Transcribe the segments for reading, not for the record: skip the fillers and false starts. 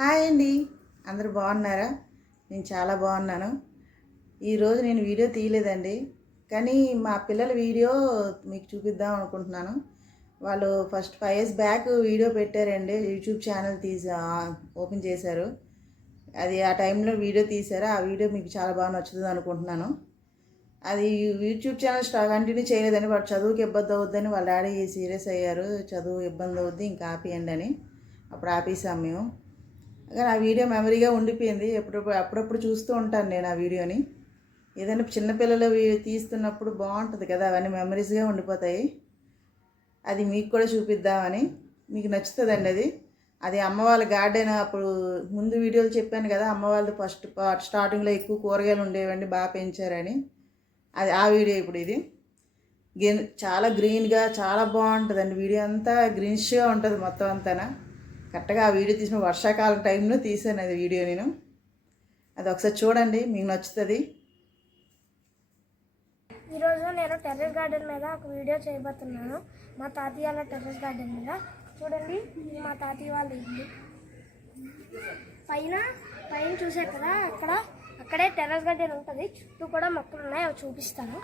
Hi అండి, అందరూ బాగున్నారా? నేను చాలా బాగున్నాను. ఈరోజు నేను వీడియో తీయలేదండి, కానీ మా పిల్లల వీడియో మీకు చూపిద్దాం అనుకుంటున్నాను. వాళ్ళు ఫస్ట్ 5 years బ్యాక్ వీడియో పెట్టారండి, యూట్యూబ్ ఛానల్ ఓపెన్ చేశారు. అది ఆ టైంలో వీడియో తీశారు. ఆ వీడియో మీకు చాలా బాగా నచ్చుతుంది అనుకుంటున్నాను. అది యూట్యూబ్ ఛానల్ కంటిన్యూ చేయలేదని, వాడు చదువుకి ఇబ్బంది అవుద్దని వాళ్ళ డాడీ సీరియస్ అయ్యారు. చదువు ఇబ్బంది అవుద్ది, ఇంకా ఆపేయండి అని. అప్పుడు ఆపేసాం మేము. కానీ ఆ వీడియో మెమరీగా ఉండిపోయింది. అప్పుడప్పుడు చూస్తూ ఉంటాను నేను ఆ వీడియోని. ఏదైనా చిన్నపిల్లలు తీస్తున్నప్పుడు బాగుంటుంది కదా, అవన్నీ మెమరీస్గా ఉండిపోతాయి. అది మీకు కూడా చూపిద్దామని. మీకు నచ్చుతుందండి అది. అది అమ్మ వాళ్ళ గార్డెన్. అప్పుడు ముందు వీడియోలు చెప్పాను కదా, అమ్మ వాళ్ళది ఫస్ట్ పార్ట్ స్టార్టింగ్లో ఎక్కువ కూరగాయలు ఉండేవండి, బాగా పెంచారని. అది ఆ వీడియో. ఇప్పుడు ఇది చాలా గ్రీన్గా చాలా బాగుంటుందండి. వీడియో అంతా గ్రీనిష్గా ఉంటుంది మొత్తం అంతా. కరెక్ట్గా ఆ వీడియో తీసిన వర్షాకాలం టైంలో తీసాను అది వీడియో నేను. అది ఒకసారి చూడండి, మీకు నచ్చుతుంది. ఈరోజు నేను టెర్రస్ గార్డెన్ మీద ఒక వీడియో చేయబోతున్నాను. మా తాతయ్య వాళ్ళ టెర్రస్ గార్డెన్ మీద. చూడండి, మా తాతయ్య వాళ్ళు ఇల్లు పైన చూసారు కదా, అక్కడే టెర్రస్ గార్డెన్ ఉంటుంది. చుట్టూ కూడా మొక్కలు ఉన్నాయి, అవి చూపిస్తాను.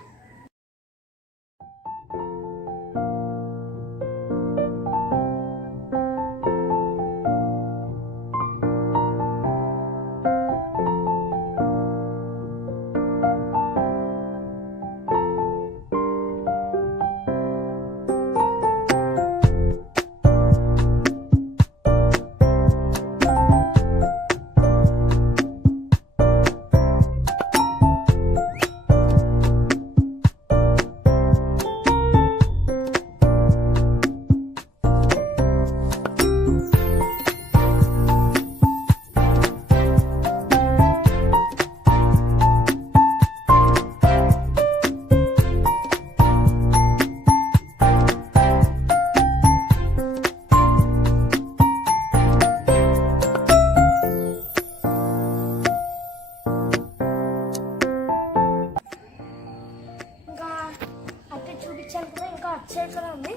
చూపించాను కదా, ఇంకా అటు సైడ్ కూడా ఉంది.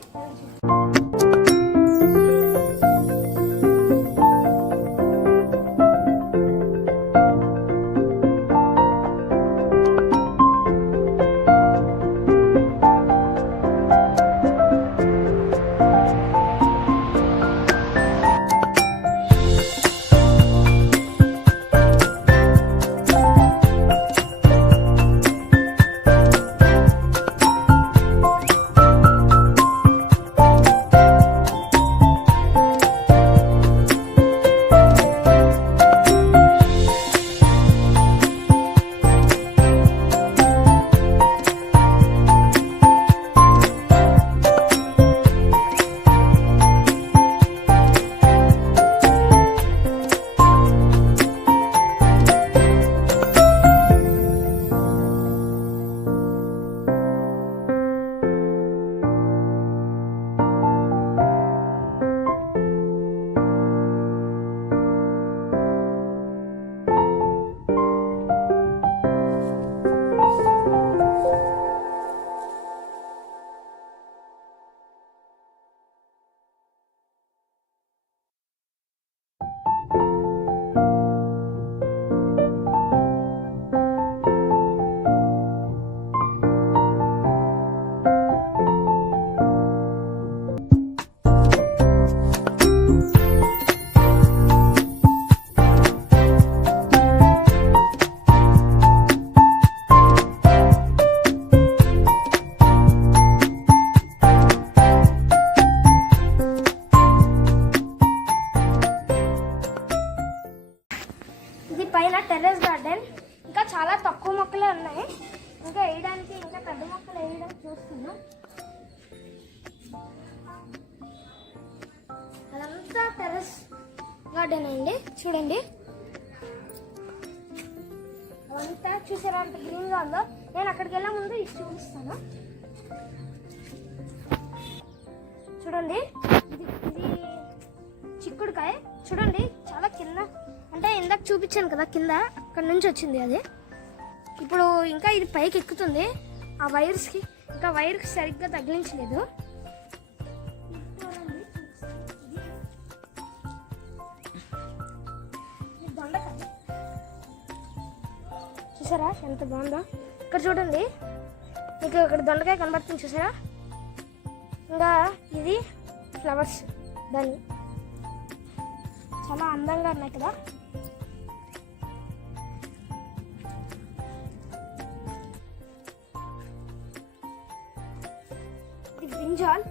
పైన టెర్రస్ గార్డెన్. ఇంకా చాలా తక్కువ మొక్కలే ఉన్నాయి, ఇంకా వేయడానికి, ఇంకా పెద్ద మొక్కలు వేయడానికి చూస్తున్నాం. అదంతా టెర్రస్ గార్డెన్ అండి. చూడండి, అదంతా చూసారా అంత గ్రీన్గా ఉందో. నేను అక్కడికి వెళ్ళే ముందు ఇది చూపిస్తాను. చూడండి, ఇది చిక్కుడుకాయ. చూడండి, చాలా కింద, అంటే ఇందాక చూపించాను కదా కింద, అక్కడ నుంచి వచ్చింది అది. ఇప్పుడు ఇంకా ఇది పైకి ఎక్కుతుంది. ఆ వైర్స్కి ఇంకా వైర్కి సరిగ్గా తగిలించలేదు. చూసారా ఎంత బాగుందో. ఇక్కడ చూడండి, మీకు ఇక్కడ దొండకాయ కనబడుతుంది చూసారా. ఇంకా ఇది ఫ్లవర్స్, దాన్ని చాలా అందంగా ఉన్నాయి కదా. ఇది బ్రింజాల్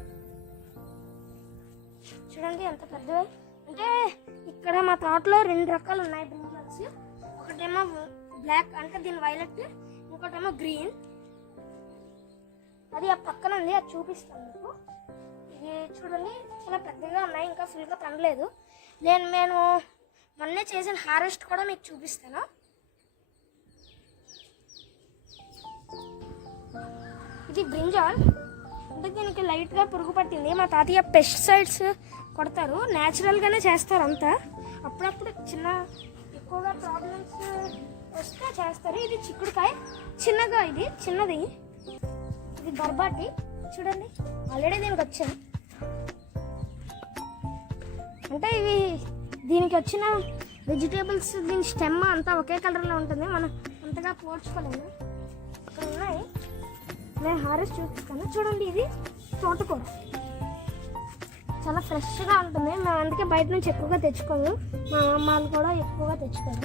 చూడండి ఎంత పెద్దవి. అంటే ఇక్కడ మా తోటలో 2 రకాలు ఉన్నాయి బ్రింజాల్స్. ఒకటేమో బ్లాక్ అంటే దీని వైలెట్, ఇంకోటేమో గ్రీన్. అది ఆ పక్కన ఉంది, అది చూపిస్తాను మీకు. ఇది చూడండి చాలా పెద్దగా ఉన్నాయి, ఇంకా ఫుల్గా పండలేదు. నేను మొన్నే చేసిన హార్వెస్ట్ కూడా మీకు చూపిస్తాను. ఇది బ్రింజాల్. అంటే దీనికి లైట్గా పురుగు పట్టింది. మా తాతయ్య పెస్టిసైడ్స్ కొడతారు, న్యాచురల్గానే చేస్తారు అంతా. అప్పుడప్పుడు ఎక్కువగా ప్రాబ్లమ్స్ వస్తే చేస్తారు. ఇది చిక్కుడుకాయ చిన్నగా, ఇది చిన్నది. ఇది బర్బాటి చూడండి, ఆల్రెడీ దీనికి వచ్చాను. అంటే ఇవి దీనికి వచ్చిన వెజిటేబుల్స్, దీని స్టెమ్ అంతా ఒకే కలర్లో ఉంటుంది, మనం అంతగా పోల్చుకోలేము. ఇక్కడ ఉన్నాయి, నేను హారెస్ట్ చూపిస్తాను. చూడండి ఇది తోటకూర, చాలా ఫ్రెష్గా ఉంటుంది. మేము అందుకే బయట నుంచి ఎక్కువగా తెచ్చుకోము, మా అమ్మ వాళ్ళు కూడా ఎక్కువగా తెచ్చుకోము.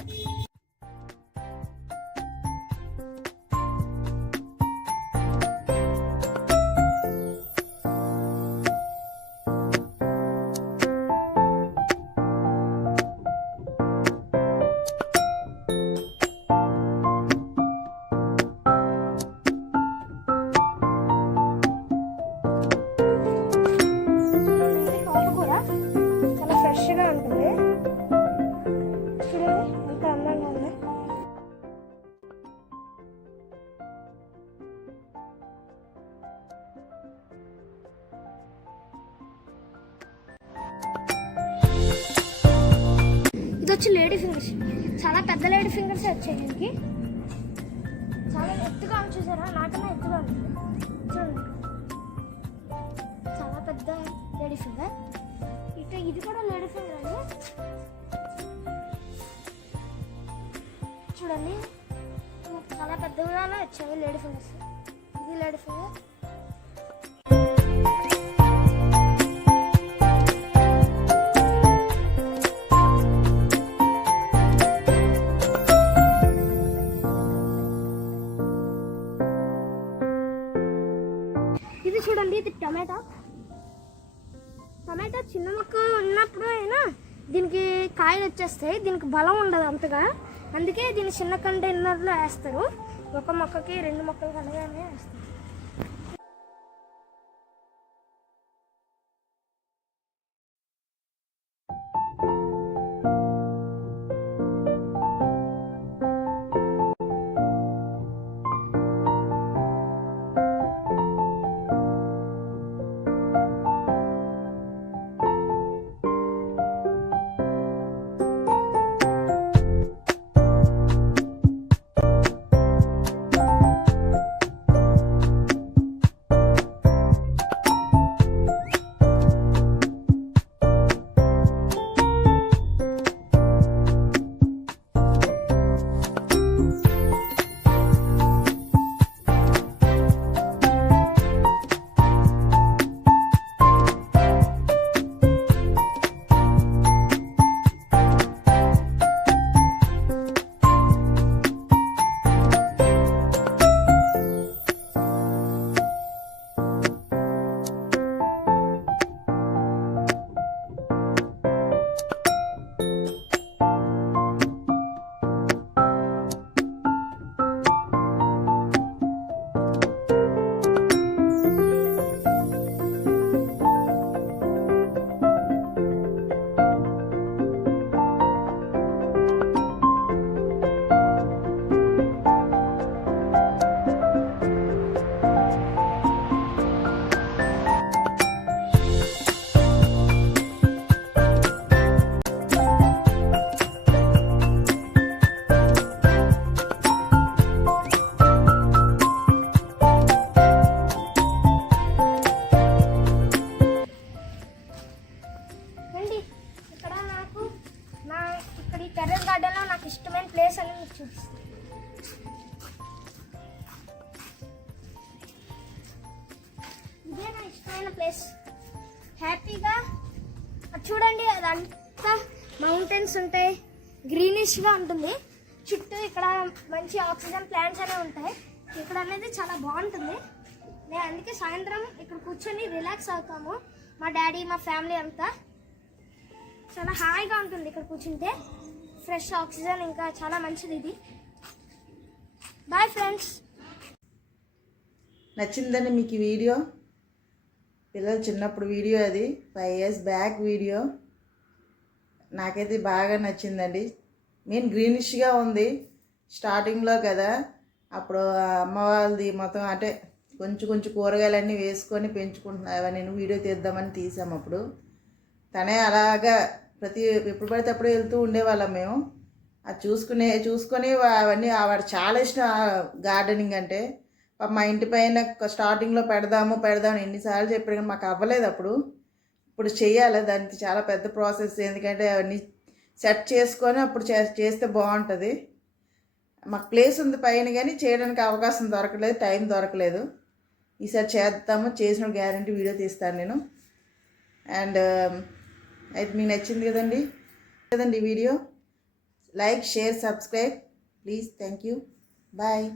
ఇది వచ్చి లేడీ ఫింగర్స్, చాలా పెద్ద లేడీ ఫింగర్స్ వచ్చాయి. దీనికి చాలా ఎత్తుగా ఉంది చూసారా, నాకన్నా ఎత్తుగా ఉంటుంది చూడండి, చాలా పెద్ద లేడీ ఫింగర్. ఇది కూడా లేడీ ఫింగర్ అండి. చూడండి చాలా పెద్దగానే వచ్చాయి లేడీ ఫింగర్స్. ఇది లేడీ ఫింగర్. ఇది చూడండి, ఇది టమాటా. టమాటా చిన్న మొక్క ఉన్నప్పుడు అయినా దీనికి కాయలు వచ్చేస్తాయి, దీనికి బలం ఉండదు అంతగా, అందుకే దీన్ని చిన్న కంటైనర్లో వేస్తారు. ఒక మొక్కకి 2 మొక్కలు అలాగే వేస్తారు. టెర్రస్ గార్డెన్లో నాకు ఇష్టమైన ప్లేస్ అని మీకు చూపిస్తాను. ఇష్టమైన ప్లేస్. హ్యాపీగా అది చూడండి, అదంతా మౌంటైన్స్ ఉంటాయి, గ్రీనిష్గా ఉంటుంది. చుట్టూ ఇక్కడ మంచి ఆక్సిజన్ ప్లాంట్స్ అనేవి ఉంటాయి. ఇక్కడ అనేది చాలా బాగుంటుంది. నేను అందుకే సాయంత్రం ఇక్కడ కూర్చొని రిలాక్స్ అవుతాము. మా డాడీ, మా ఫ్యామిలీ అంతా చాలా హాయిగా ఉంటుంది ఇక్కడ కూర్చుంటే. ఫ్రెష్ ఆక్సిజన్, ఇంకా చాలా మంచిది ఇది. Bye friends. నచ్చిందండి మీకు ఈ వీడియో? పిల్లలు చిన్నప్పుడు వీడియో, అది 5 years బ్యాక్ వీడియో. నాకైతే బాగా నచ్చిందండి. మెయిన్ గ్రీనిష్గా ఉంది స్టార్టింగ్లో కదా. అప్పుడు అమ్మ వాళ్ళది మొత్తం అంటే కొంచెం కొంచెం కూరగాయలన్నీ వేసుకొని పెంచుకుంటున్నా. నేను వీడియో తీద్దామని తీసాము. అప్పుడు తనే అలాగా ఎప్పుడు పడితే అప్పుడు వెళ్తూ ఉండేవాళ్ళం మేము. అది చూసుకొని అవన్నీ వాడు చాలా ఇష్టం గార్డెనింగ్ అంటే. మా ఇంటి పైన స్టార్టింగ్లో పెడదాము ఎన్నిసార్లు చెప్పాడు కానీ మాకు అవ్వలేదు అప్పుడు. ఇప్పుడు చెయ్యాలి, దానికి చాలా పెద్ద ప్రాసెస్. ఎందుకంటే అవన్నీ సెట్ చేసుకొని అప్పుడు చేస్తే బాగుంటుంది. మాకు ప్లేస్ ఉంది పైన, కానీ చేయడానికి అవకాశం దొరకలేదు, టైం దొరకలేదు. ఈసారి చేద్దాము, చేసిన గ్యారంటీ వీడియో తీస్తాను నేను. అండ్ అయితే మీకు నచ్చింది కదండి ఈ వీడియో. Like, share, subscribe please. Thank you. Bye.